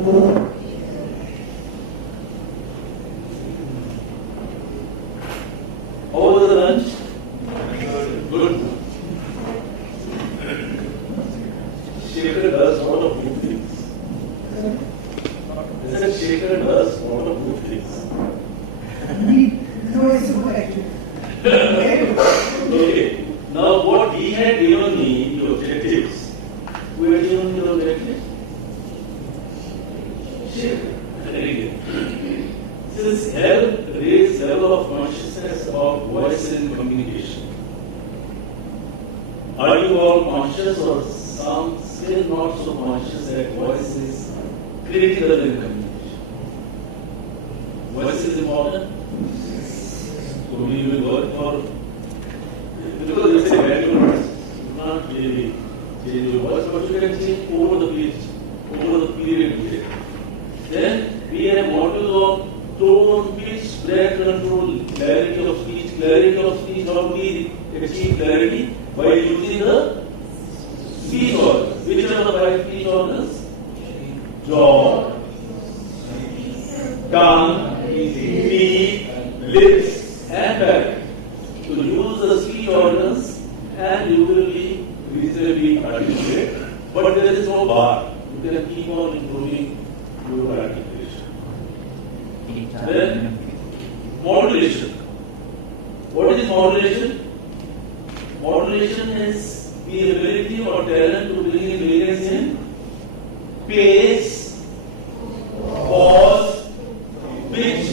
How was the lunch? Good. Shaker does a lot of good things. I said Shaker does a lot of good things. No, it's correct. Okay. Now what he had given me, the objectives. Who had given me the objectives? Shaker. Very good. This help raise level of consciousness of voice and communication. Are you all conscious or some still not so conscious that voice is critical in communication? Voice is important. So we will work for, because it's a manual process. You cannot really change your voice, but you can change over the period. Then we have modules of tone, pitch, breath control, clarity of speech. Clarity of speech, how do we achieve clarity? By using the speech organs. Which are the five speech organs? Jaw, tongue, teeth, lips, and back. So use the speech organs and you will be reasonably articulate. But there is no bar. You can keep on improving your articulation. Then modulation. What is modulation? Modulation is the ability or talent to bring in variance in pace, pause, pitch.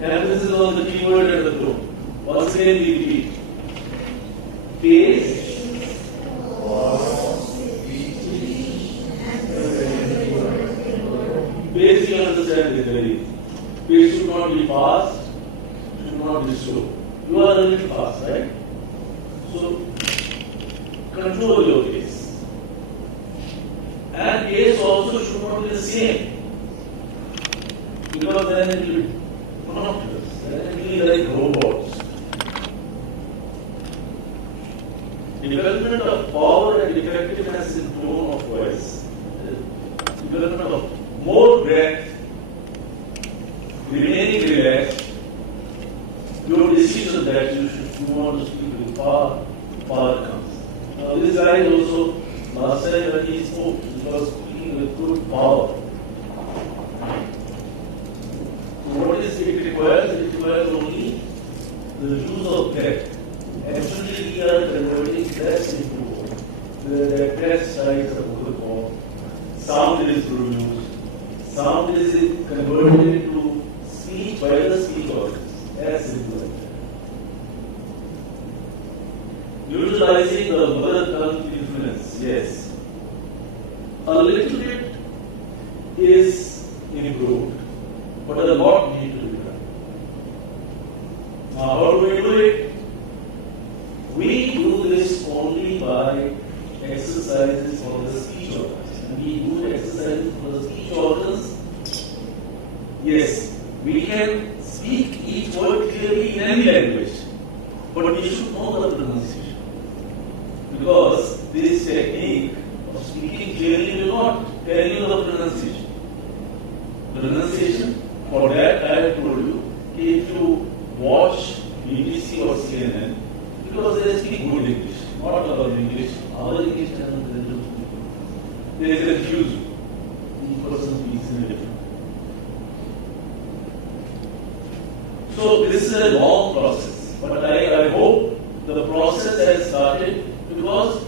Emphasis on the keyword and the tone. Once again we repeat. Pace, pause, pitch. Pace you understand is very easy. Pace should not be fast, should not be slow. You are a little fast, right? So, control your pace. And pace also should not be the same. Because then it will be monotonous. Then it will be like robots. Development of power and effectiveness in tone of voice. Development of more breath, remaining relaxed. Your decision that you want to speak with power comes. Now this guy also, last time when he spoke, he was speaking with good power. So what is it requires? It requires only the use of breath. Actually we are converting breath into the breath size of the vocal. Sound is produced. Sound is converted into speech by the speech organs. As simple as that. Utilizing the mother tongue influence, yes. A little bit is improved, but a lot needs to be done. Now, how do we do it? We do this only by exercises for the speech organs. And we do exercises for the speech organs. Yes, we can speak each word clearly in any language, but we should know the pronunciation. Because this technique of speaking clearly will not tell you the pronunciation. Pronunciation, for that I have told you, if you watch BBC or CNN, because they speak good English, not our English. Our English doesn't speak. They confuse you. Each person speaks in a different. So this is a long process, but I hope the process has started because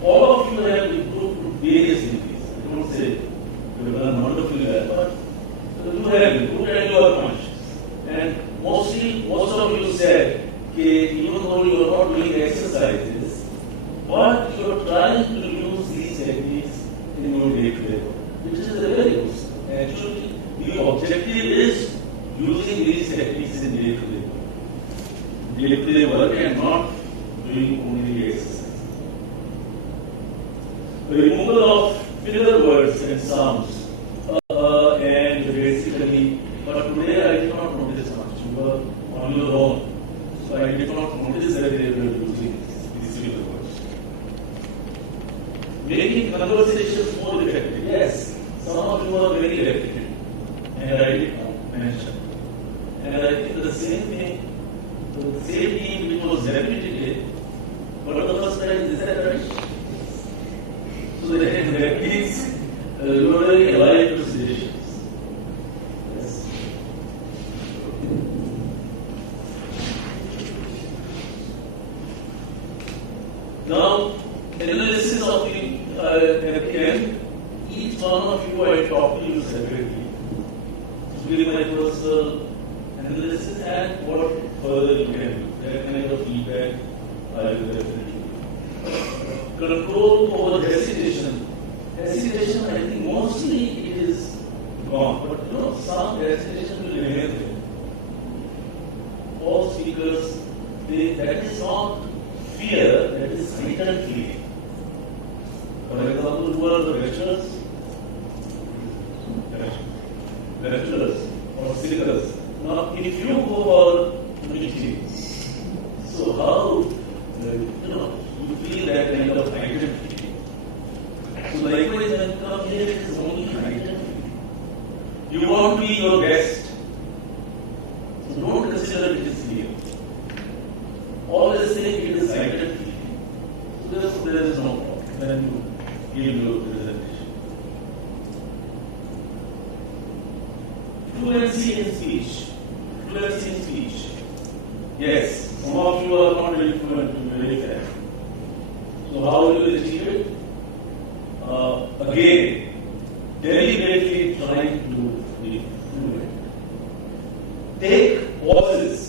all of you have improved to various degrees. I don't say you have done wonderfully well, but you have improved and you are conscious. And most of you said, even though you are not doing exercises, but you are trying to use these techniques in your day-to-day work, which is a very good step. Actually, the objective is using these techniques in day-to-day work. Day-to-day work and not doing only exercise. The removal of filler words and sounds and basically, but today I did not notice much. You were on your own. So I did not notice that they were using these filler words. Making conversations more effective. Yes, Some of you are very repetitive, and I did mention. And I think the same thing, the same thing which was repetitive, but the first time is that right? So that means you are very alive to suggestions. Yes. Now, analysis of the at the end, each one of you I talk to you separately to give my personal analysis and what further you can do. That kind of feedback I will definitely do. Control over hesitation. Hesitation, I think mostly it is gone, but some hesitation will remain there. All speakers, that is not fear, that is heightened feeling. For example, who are the bachelors or singers? Now, if you go for meetings, so how you feel that kind of heightened feeling? So likewise, when you come here, it is only heightened feeling. You want to be your guest, so don't consider it is fear. Always think it is heightened feeling. So therefore, there is no problem when you give your presentation. Fluency in speech. Fluency in speech. Yes, some of you are not very fluent, very fast. So how will you achieve it? Again, deliberately trying to be fluent. Take pauses.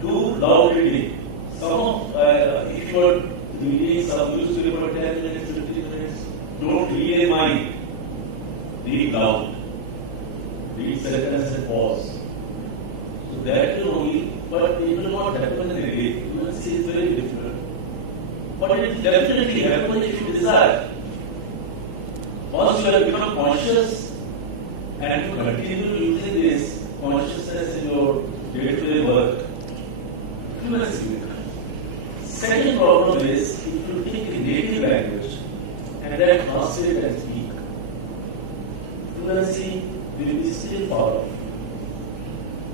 Do loud reading. Some of, if you are reading some newspaper 10 minutes, 15 minutes, don't read a mind. Read loud. Read sentence and pause. So that will only, but it will not happen in a day. You will see it's very difficult. But it will definitely happen if you desire. Once you have become conscious and you continue using this consciousness in your day-to-day work, you will see it. Second problem is if you take the native language and then translate and speak, fluency will be still far off.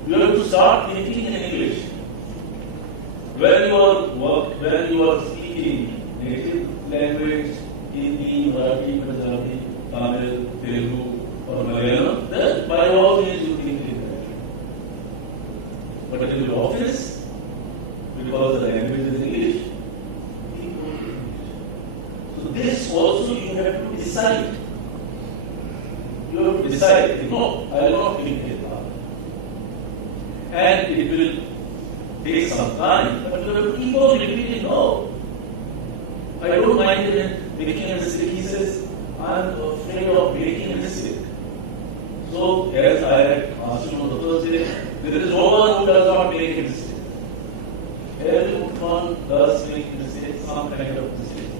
You have to start thinking in English. When you are speaking native language, Hindi, Marathi, Punjabi, Tamil, Telugu, or Malayalam, then by all means you think in that. But in your office, because the language is English, think only English. So this also you have to decide. You have to decide, no, I will not think it now. And it will take some time, but you have to keep on repeating, no. I don't mind making a mistake. He says, I'm afraid of making a mistake. So, as I had asked you on the first day, there is no one who does not make a mistake. Everyone does make a mistake, some kind of mistake.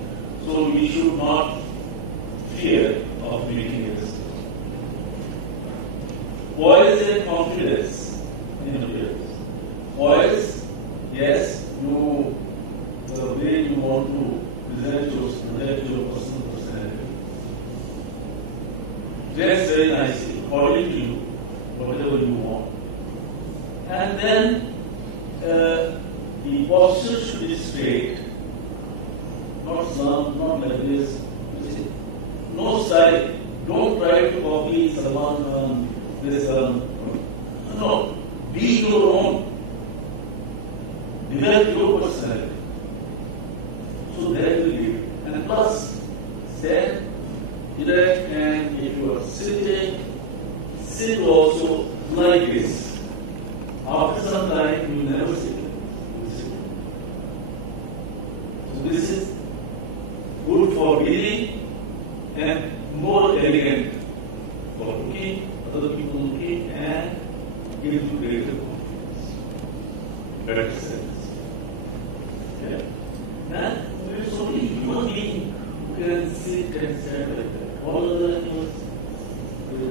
So, we should not fear of making a mistake. Poise and confidence in appearance. Poise, yes, the way you want to present your personal personality. Dress very nicely, according to you, whatever you want. And then the posture should be straight, not slump, not like this. No style. Don't try to copy someone no. Be your own. Develop your personality. So that will give. And plus, stand, erect, and if you are sitting, sit also like this. After some time, you will never sit. So this is good for breathing and more elegant for looking, other people looking, and gives you greater confidence, better sense. Yeah. And there is only human being who can sit and stand like that. All other animals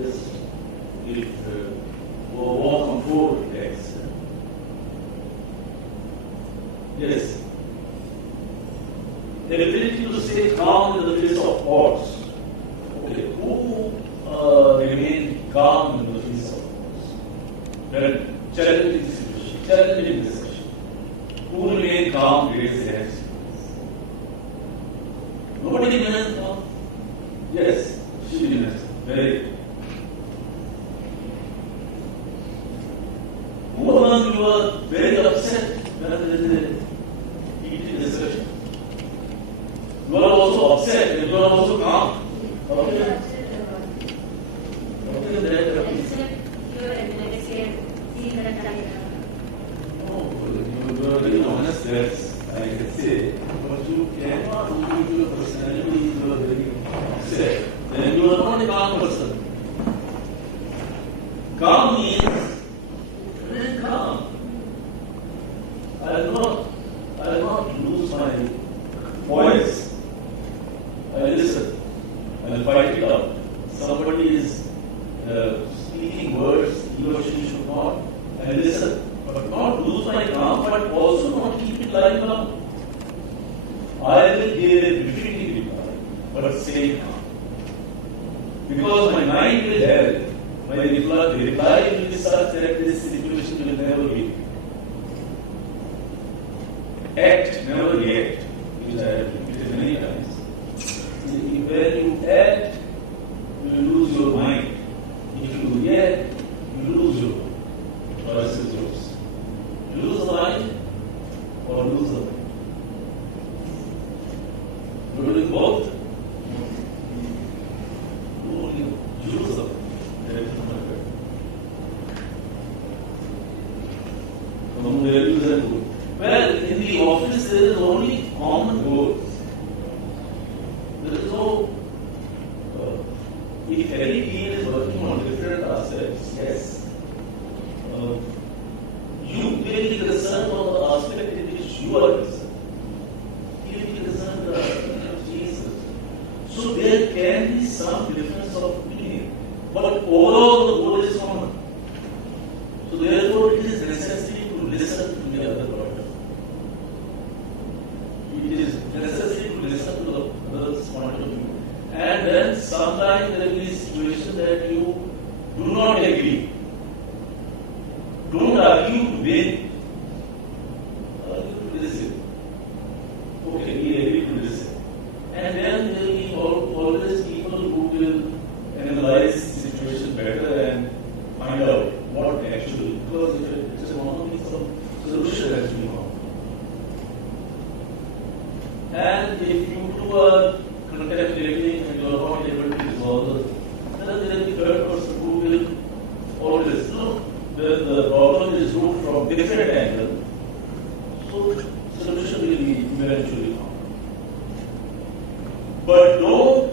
just walk on four legs. Yes. The ability to stay calm in the face of odds. Okay, who Very. Mohan, you are very upset when there is a heated discussion. You are also upset and you are also calm. Okay. You are very honest, yes, I can say, but you cannot do your personality, you are very upset. Then you are not a calm person. Calm means very calm. I will not lose my voice. I will listen. I will fight it out. Somebody is speaking words he or she should not. I will listen. But not lose my calm, but also not keep it lying down. I will give a definitive reply, but stay calm. Because my mind will help. My reply will be such that this situation will never be. Act, never react, which I have repeated many times. When you act, you lose your mind. If you react, you lose your choice is yours. Lose the mind or lose the mind. You're doing both. You only use the mind. Well, in the office there is only common goals. There is no. If any team is working on different aspects, yes. You will be concerned on the aspect in which you are concerned. You will be concerned about Jesus. So there can be some difference of opinion, but overall the goal is common. So therefore it is necessary to listen to the other person. It is necessary to listen to the other's point of view. And then sometimes there will be a situation that you do not agree. Don't argue to win. Argue to listen. Okay, we agree to listen. And then there will be always people who will analyze the situation better and find out what actually, because if it is one some solution has to be found. And if you two are contemplating and you are not able to resolve it, then there will be third person who will always know. The problem is looked from different angle, so solution will be eventually found. But don't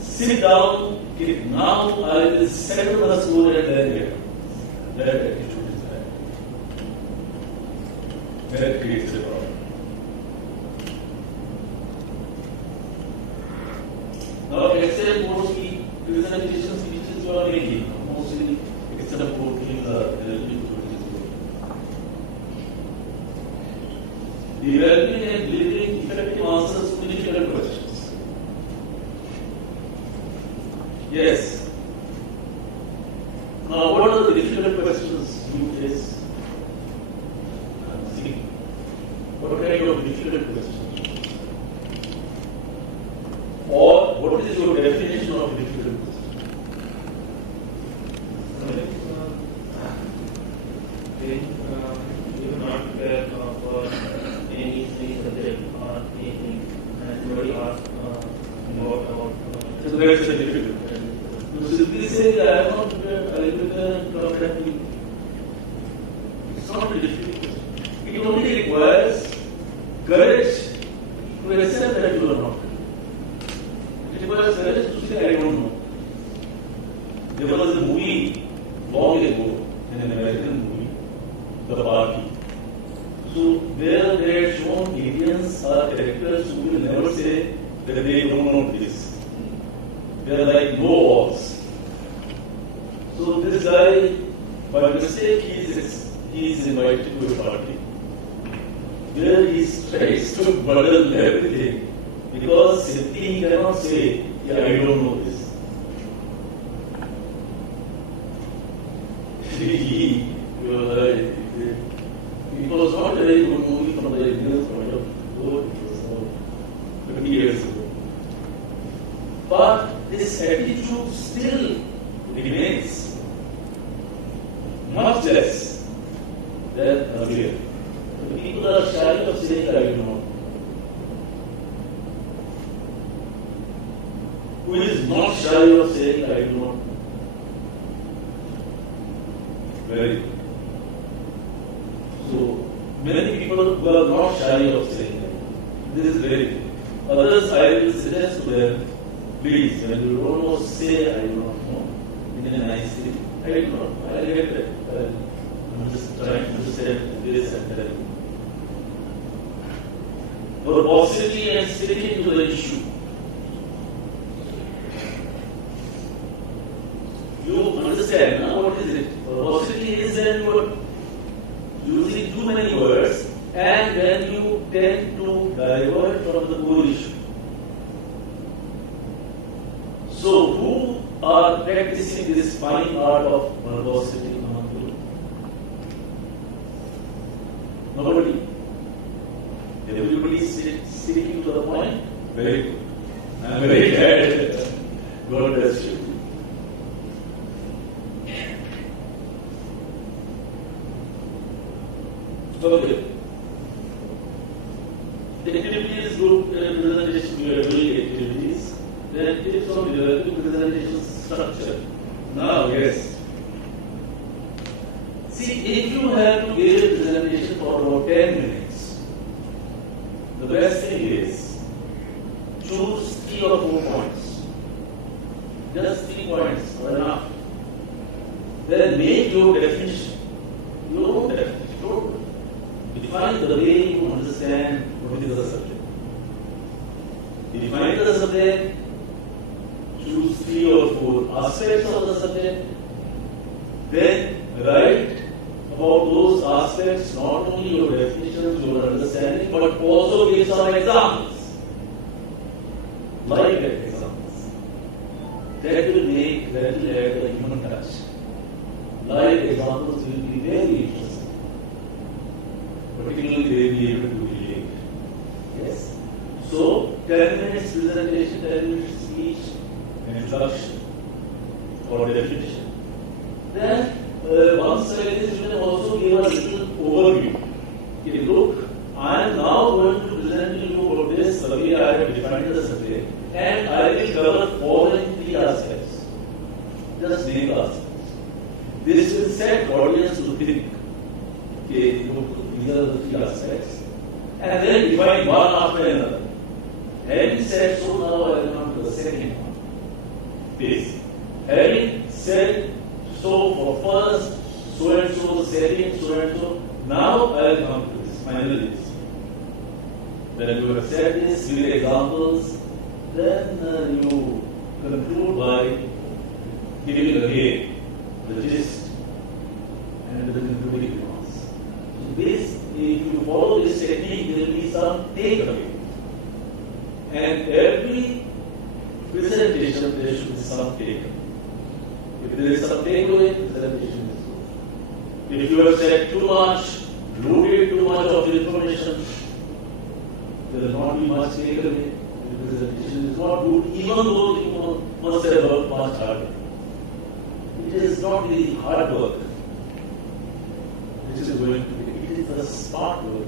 sit down, okay, now I will settle the score and then get. That attitude is bad. That creates a problem. Now, except mostly presentation speeches you are making, mostly except voting developing and delivering effective answers to difficult questions. Yes. Now, what are the difficult questions you face? See, what kind of difficult questions? Or what is your definition of difficult question? You are not prepared for any subject or anything, and somebody asks about. So that's a difficult question. You simply say, I am not prepared, I will prepare and come back to you. It's not a difficult question. It only requires courage to accept that you are not. It requires courage to say, I don't know. There was a movie long ago, an American movie, The Party. So there they had shown Indians are characters who will never say that they don't know this. They are like know-alls. So this guy, by mistake, he is invited to a party where he tries to bundle everything because simply he cannot say, yeah, I don't know this. It was not a very good movie from the Indians' point of view. It was about 20 years ago. but this attitude still remains much less than earlier. The people are shy of saying I do not. Who is not shy of saying I do not? Very good. So, many people who are not shy of saying that. This is very good. Others, I will suggest to them, please, when you don't know, say I do not know. In a nice way. I do not know. I get that. I'm just trying to say this and that. Verbosity and sticking to the issue. You understand now what is it? Verbosity is when you are using too many words and when you tend to divert from the core issue. So, who are practicing this fine art of verbosity among you? Nobody. Everybody is sticking to the point. Very good. I am very glad. God bless you. Okay. The activities group presentation, we are doing activities. Then tips on developing presentation structure. Now, yes. See, if you have to give a presentation for about 10 minutes, the best thing is choose 3 or 4 points. Just 3 points are enough. Then make your definition. Your own definition. Define the way you understand what is the subject. Define the subject, choose 3 or 4 aspects of the subject, then write about those aspects, not only your definitions, your understanding, but also give some examples. Like examples. That will add the human touch. Live examples will be very interesting. Particularly they will be able to relate. Yes? So, 10 minutes presentation, 10 minutes speech, introduction or definition. Then, once this, you can also give a little overview. Okay, look, I am now going to present to you about this, the way I have defined the subject, and I will cover following 3 aspects. Just name the aspects. This will set audience to think. Okay, look, these are the 3 aspects. And then define one after another. Having said so, now I will come to the second one. This. Having said so for first, so and so, second, so and so, now I will come to this, finally this. When you have said this with examples, then you conclude by giving again the gist and the concluding remarks. So this, if you follow this technique, there will be some takeaway. And every presentation there should be some takeaway. If there is some takeaway, presentation is good. If you have said too much, loaded too much of information, there will not be much takeaway. The presentation is not good, even though you must have worked much harder. It is not the hard work which is going to be, it is the smart work.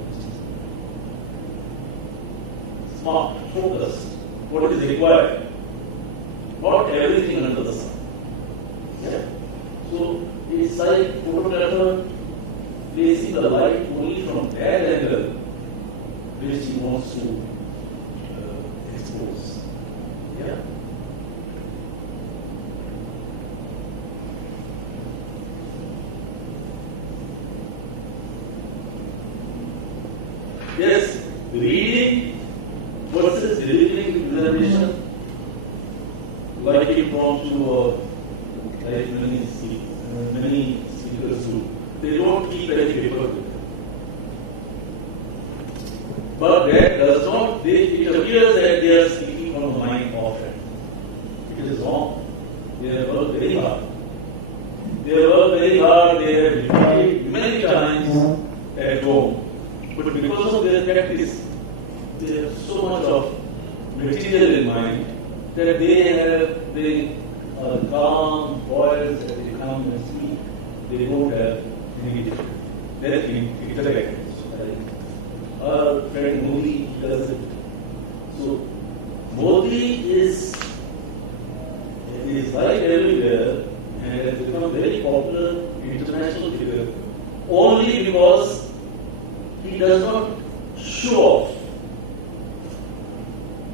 Smart, focused, what is required. Not everything under the sun. Yeah. So it's like photographer placing the light only from that angle which he wants to expose. Yeah. Yes, reading versus delivering presentation, like impromptu or like many speakers do. They don't keep any paper with them. But that does not, it appears that they are speaking from the mind often. It is wrong. They have worked very hard. They have repeated many times at home. But because of their practice, they have so much of material in mind that they are calm, poised, that they come and speak. They don't have any difficulty. That's intellect. Our friend Modi does it. So Modi is right everywhere and has become very popular international figure only because he does not show off.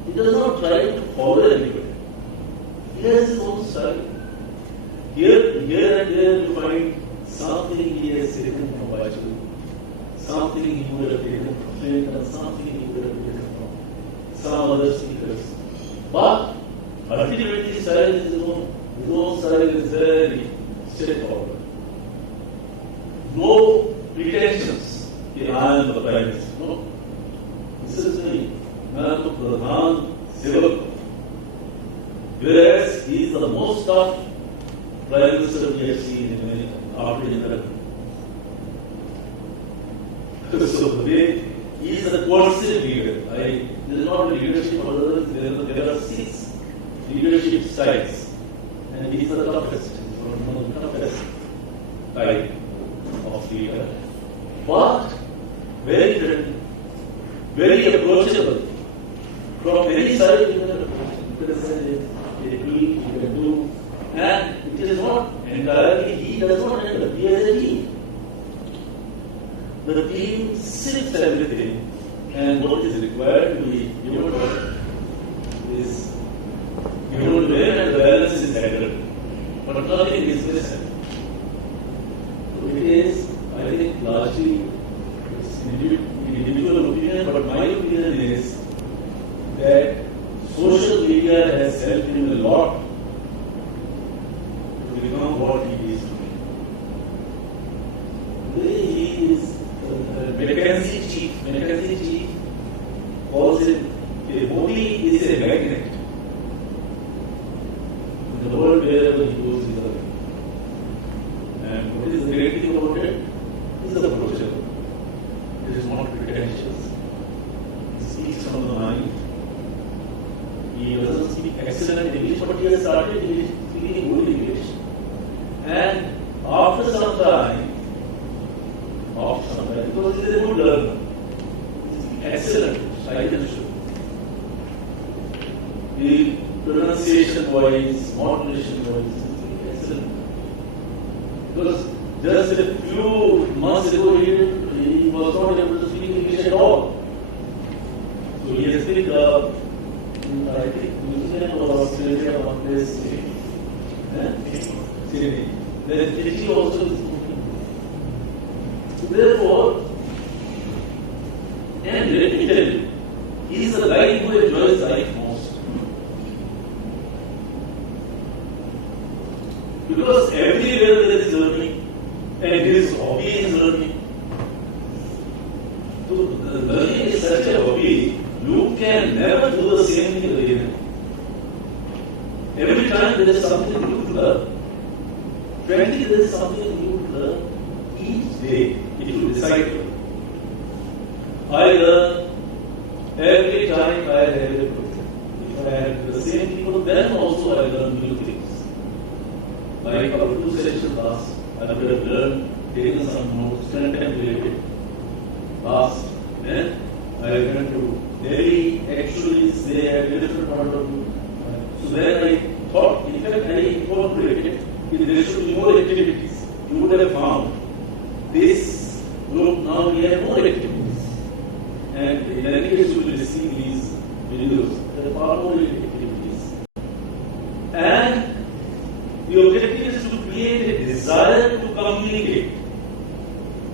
He does not try to follow anybody. He has his own style. Here and there you find something he has taken from Bible, something he would have taken from Clinton, something he would have taken from some other speakers. But ultimately his style is his own. His own style is very straightforward. No pretensions. I am the Prime Minister. No. This is me. I am the Pradhan Sevak. Whereas he is the most tough Prime Minister we have seen in America after Indira. So he is a coercive leader. There is not a leadership of others. There are 6 leadership styles. And he is the toughest. One of the toughest type of leader. But very friendly, very approachable. From any side you can approach. You can say, you can do. And it is not entirely, he does not enter. He has a team. The team sifts everything, and what is required to be given is given to him, and the balance is handled. But nothing is missing. So it is, I think, largely individual opinion, but my opinion is that social media has helped him a lot to become what he is today. He is McKinsey chief. McKinsey chief calls him, Modi is a magnet. In the world wherever he goes, he is a magnet. And what is the great thing about it? He is approachable. It is not pretentious. He speaks from the mind. He doesn't speak excellent English, but he has started speaking good English. And after some time, because he is a good learner, excellent, I can show. The pronunciation wise, modulation wise, is excellent. Because just a few months ago, he was not able to speak English at all. So he has picked up, I think, New Zealand or Australia, one place, Sydney. Then Fiji also is speaking. Therefore, and let me tell you, he is the guy who enjoys life most. Because everywhere there is learning, and his hobby is learning. So learning is such a hobby, you can never do the same thing again. Every time there is something new to learn. Frankly, there is something new to learn each day if you decide to. I learn every time I have a project. If I have the same people, then also I learn new things. Like our 2 sessions last, I would have learned, taken some notes, front and related. Last, then I went to Delhi, actually they had a different point of view. So then I thought, in fact, I incorporated, if there should be more activities. You would have found this group now we have more activities. And in any case, you will receive these videos. There are far more activities. And the objective is to create a desire to communicate.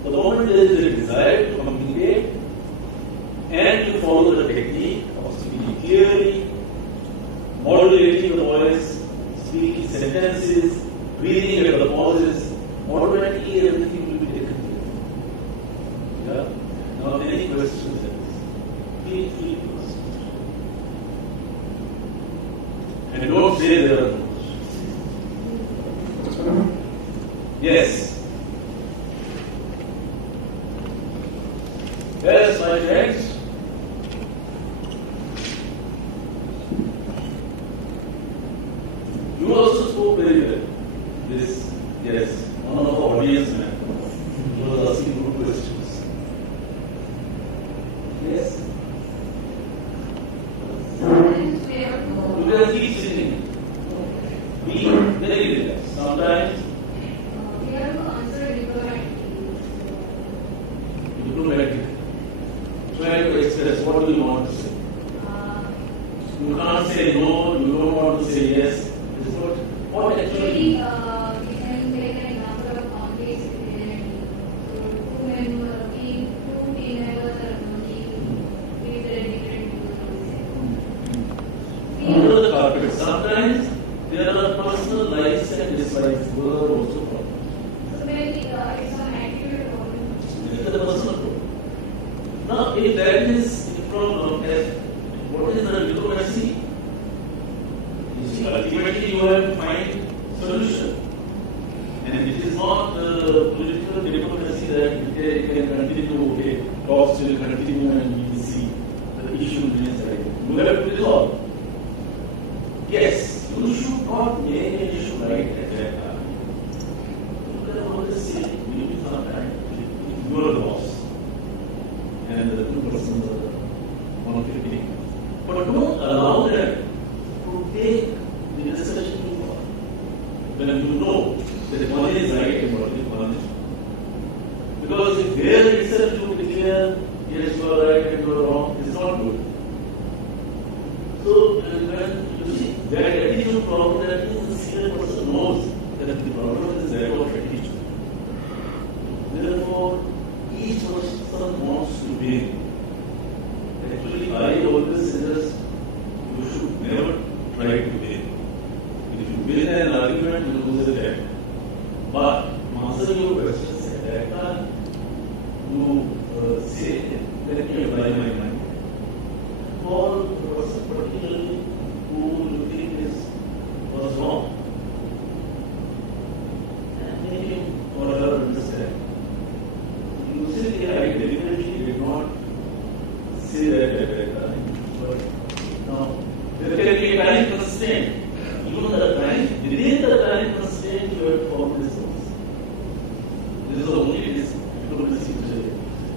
The moment there is a desire to communicate, and you follow the technique of speaking clearly, modulating the voice, speaking sentences, breathing at the pauses, automatically everything will be taken care of. Yeah? Now, any questions? Feel free to ask. And don't say there are no questions. Yes. Yes, my friends. spoke very well. This, yes, one of the audience members. He was asking good questions. Yes? You can keep sitting. Be very relaxed. Sometimes We have to answer diplomatically. diplomatically. Try to express what do you want to say. You can't say no, you don't want to say yes. This is what actually. We can take an example of conflicts within a team. So, two team members are working with their different views. Under the carpet, sometimes there are personal likes and dislikes who are also problems. So, maybe it's an attitude problem. This is a personal problem. Now, if that is the problem, what is the diplomacy? You see, ultimately you have to find solution. And it is not political diplomacy that you can continue, okay, talks will continue and we will see the issue remains like that. You have to resolve. Yes, you should not make an issue right at that time. You can always say, maybe sometime, you are the boss. And the two persons are conflicting. But don't allow them to take the discussion too far. When you know that one is right and one is wrong. Because if there itself you declare, yes, you are right and you are wrong, it's not good. So, when you see that attitude problem, that means the senior person knows that the problem is that of attitude. Therefore, each person wants to win. Actually, I always suggest you should never try to win. If you win an argument, you lose a bet. But answering your questions at that time, you say, let me apply my mind. For the person particularly who you think was wrong, and make him or her understand. You say, I deliberately did not say that at that time. But now, there can be a time constraint. Even the time, within the time constraint, you have to follow this rules. This is the only diplomacy today.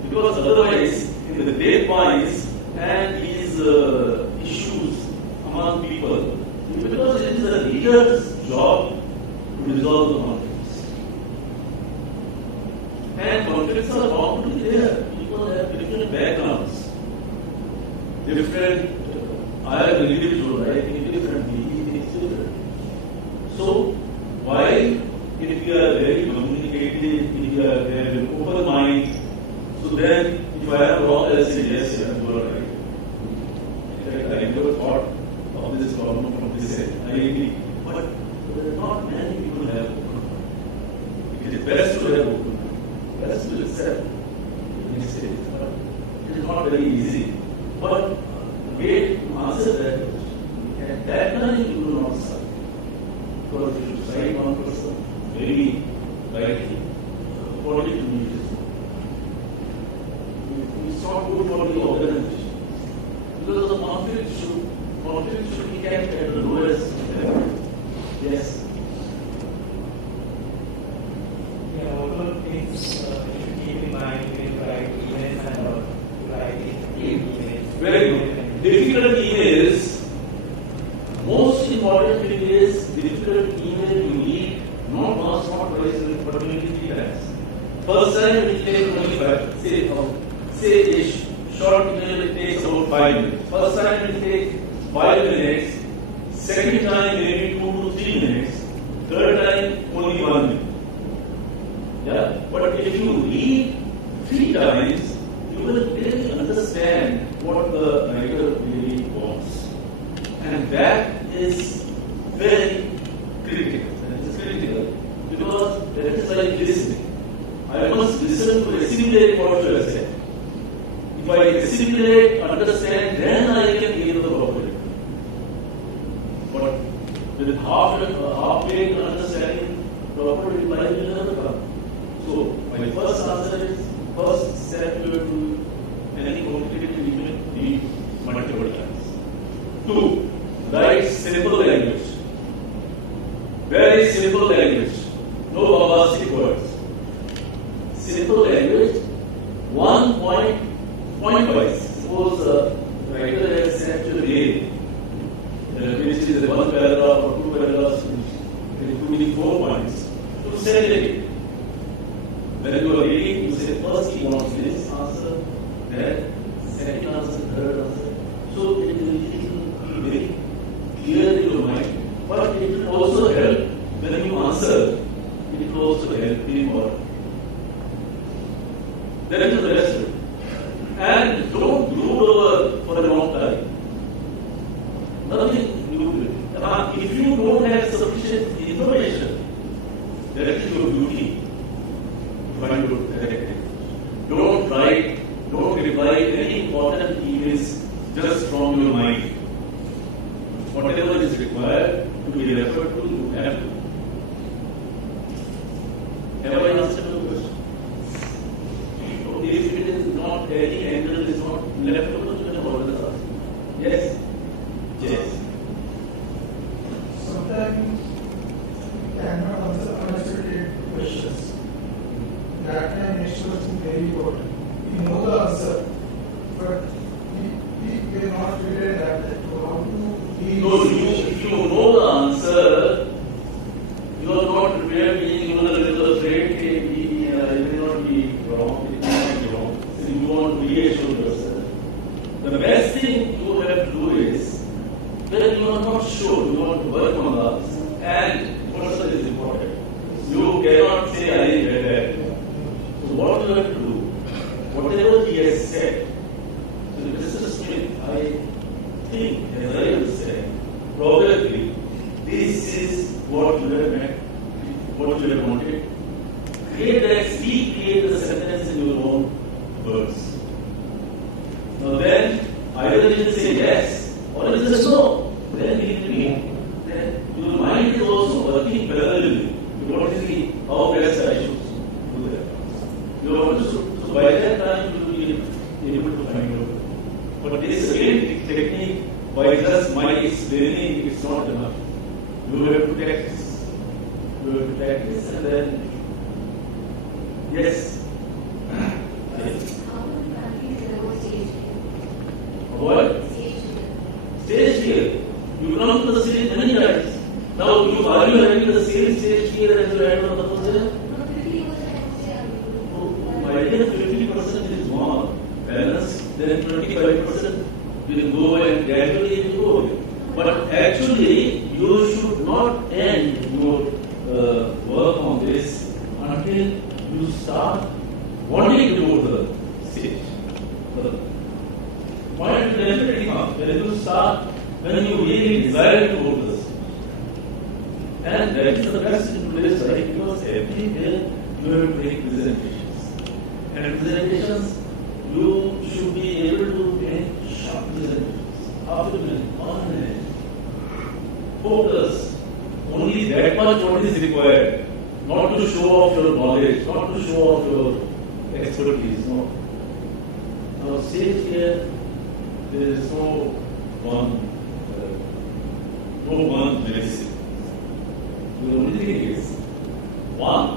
Because otherwise, in the grapevines and these issues among people, because it is the leader's job to resolve the conflicts. And conflicts are bound to be there. People have different backgrounds. Different, I am an individual, I think differently, he thinks different. So, why, if you are very communicative, if you are very open mind, so then, if I am wrong, I will say, yes, you are right. In fact, I never thought of this problem from this end. I agree. But not many people have open mind. It is best to have open mind. Best to accept mistakes. But it is not very easy. But the way to answer that question, at that time you will not side. Because if you side one person very rightly, according to me, it's not good for the organization. Because the conflict should be kept at the lowest level. Yes. Yeah, what are things you should keep in mind when you write emails and write emails? Very good. Difficult emails, most important thing is difficult email you read, not once, not twice, but maybe 3 times. First time it takes only 5, say a short email it takes about 5 minutes. First time it takes 5 minutes, second time maybe 2 to 3 minutes, third time only 1 minute. Yeah? But if you read 3 times, you will really understand what the writer really wants. And that is very critical. That is critical because that is like listening. I must listen to assimilate what you have said. If I assimilate, understand, then I can give the property. But with half-baked understanding, proper reply will never come. So, my first answer is, first step you have to any complicated email read multiple times. 2. Write simple language. Very simple language. No bombastic words. Simple language. One point wise. Suppose the writer has sent you a mail, which is one paragraph or two paragraphs, including 4 points. To send it. When you are reading, you say first he wants this answer, then second answer, third answer. So it will be very clear in your mind, but it will also help when you answer. It will also help you more. That is the best way. And don't brood over for a long time. Nothing you will. If you don't have sufficient information, that is your duty. Find out correctly. Don't reply to any important emails just from your mind. Whatever is required to be referred to, you have to. Have I answered your question? If it is not any angle is not left over, you can always ask. Yes? Yes. Sometimes we cannot answer unexpected questions. That time next question very important. We know the answer, but we cannot relate that. So how to deal No, with if you know the answer, you are not prepared, meaning you are a little afraid, it may not be wrong, it may not be wrong. So you want to reassure yourself. The best thing you have to do is, when you are not sure, you want to work on the answer. And person is important. You cannot say, I read that. So what you have to do, whatever he has said, so Mr. Smith, I think, as I understand, probably this is what you have meant, what you have wanted. Recreate the sentence in your own words. Now then, either you will say yes, or you will say no. Then your mind is also working parallelly. What is how best I should do that? You understood. So by that time you will be able to find out. But this again technique, by just my explaining, it's not enough. You have to practice. You have to practice and then yes. Yes. How to practice the stage fear? What? Stage fear. Stage fear. You come to the stage many times. Now are you having the same stage fear as you had on the first day? No, 50% I would say I will do. My idea 50% is more balanced, then 25% will go and gradually it will go away. But actually, you should not end your work on this until you start wanting to go to the stage. The point will definitely come when you start, when you really desire to go to the stage. And that is the best in today's life because every day you have to make presentations. And presentations, you should be able to make sharp presentations. Half a minute, 1 minute. Focus. Only that much what is required. Not to show off your knowledge, not to show off your expertise. No. Now, stage here, there is no one medicine. The only thing is, one,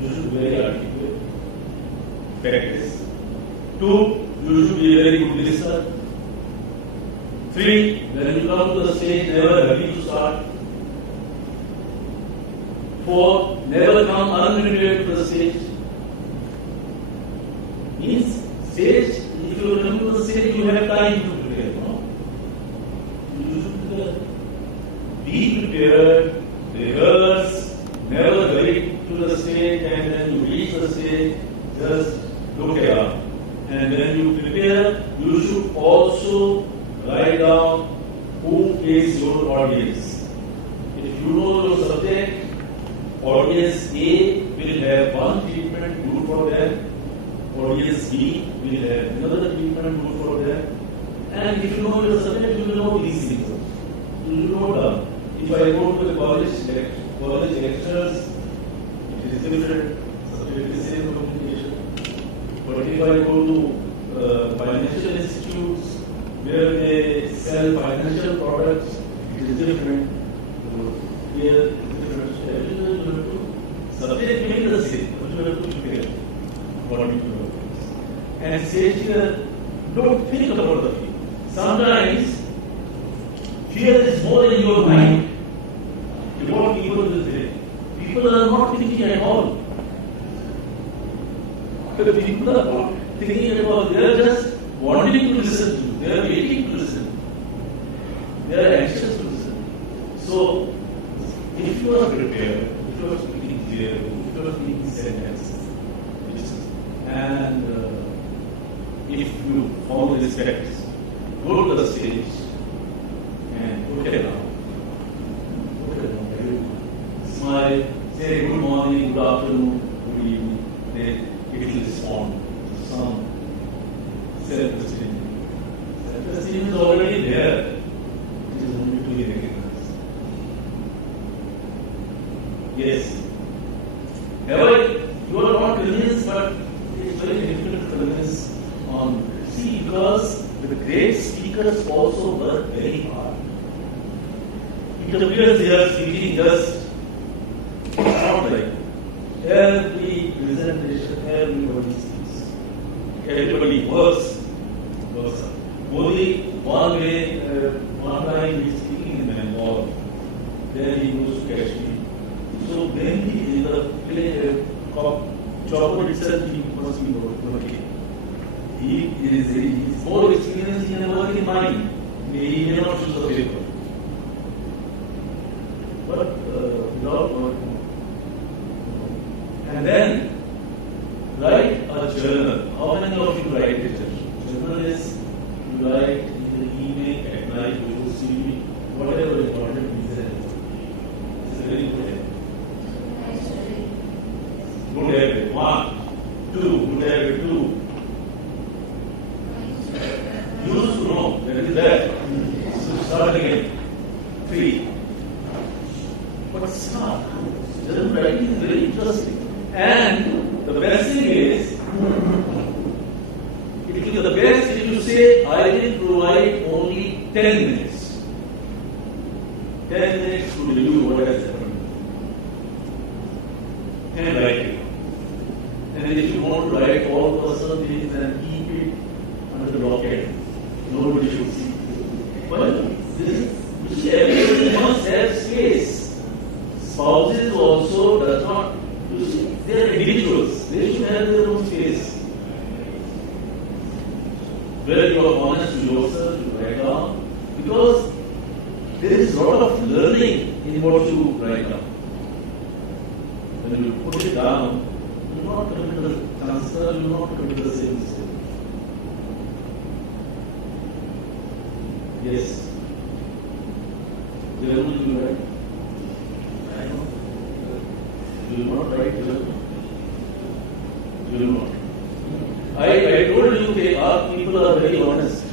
you should be very articulate, practice. Two, you should be a very good listener. Three, when you come to the stage, never hurry to start. Four, never come unprepared to the stage. Means stage, if you come to the stage, you have time to prepare. No? You should be prepared, rehearse, never hurry to the stage, and then you reach the stage, just look around. And when you prepare, you should also write down who is your audience. If you know your subject, audience A will have one treatment good for them, audience B will have another treatment good for them. And if you know your subject, you will know these things. You will know them. If I go to the college lectures, it is different. Subject is the same communication. But if I go to financial institutes where they sell financial products, it is different. Here, it is different. and say here, don't think about the fear. Sometimes fear is more in your mind than what people will say. People are not thinking at all. The people are not thinking at all. They are just wanting to listen to you. They are waiting to listen. They are anxious to listen. So, if you are prepared, if you are speaking clearly, if you are speaking sentences, and if you follow these steps, go to the stage and put it down. Smile, say good morning, good afternoon, good evening. Then it will respond to some self-esteem. Self-esteem is already there. It is only to be recognized. Yes. However, you are not convinced, but it is very difficult to convince on. See, because the great speakers also work very hard. It appears they are speaking just not like every presentation, everybody speaks. Everybody works. Only one way, one time he is speaking in Bengal, then he goes to Kashmir. So when he in the play, chopper itself, he must be working. He is more experienced in a working mind. He may not choose the paper. But without working. And then write a journal. How many of you write a journal? Journal is you write in the evening, at night, before sleeping, whatever important is there. It's a very good habit. Good habit. 1, 2, good habit 2. You used to know that is there. So start again. 3. But start. Journal writing is very interesting. And the best thing is, it will be the best if you say, I will provide only 10 minutes. 10 minutes to review what has happened. And write it. And if you want to write all personal things, then keep it under the blockade. Nobody should see. But this, everybody must have space. Spouses also does not. They are individuals. They should have their own space. Where you are honest to yourself, you write down. Because there is a lot of learning in what you write down. When you put it down, you will not commit the cancer, you will not commit the same mistake. Yes. Where will you write? I know. You will not write journal. You will not. I told you that our people are very honest.